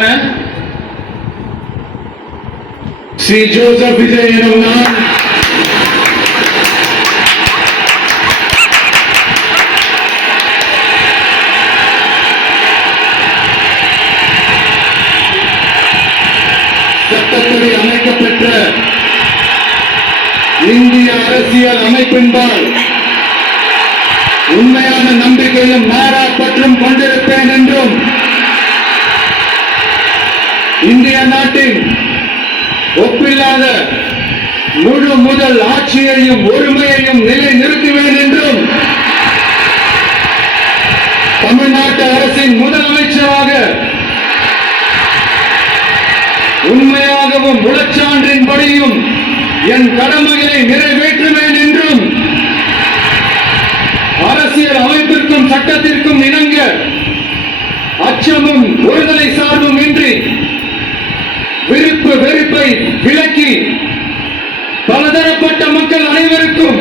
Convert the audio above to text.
ஆன ஸ்ரீ ஜோசப் விஜய் எனும் நான் சட்டப்படி அமைக்கப்பெற்ற இந்திய அரசியல் அமைப்பின்பால் உண்மையான நம்பிக்கையும் மாறா பற்றும் கொண்டிருப்பேன் என்றும் இந்திய நாட்டின் ஒப்பில்லாத முழு முதல் ஆட்சியையும் ஒருமையையும் நிலை நிறுத்துவேன் என்றும் தமிழ்நாட்டு அரசின் முதலமைச்சராக உண்மையாகவும் உளச்சான்றின்படியும் என் கடமைகளை நிறைவேற்றுவேன் என்றும் அரசியல் அமைப்பிற்கும் சட்டத்திற்கும் இணங்க அச்சமும் ஒருதலை சார்பும் இன்றி வெறுப்பை விலக்கி பலதரப்பட்ட மக்கள் அனைவருக்கும்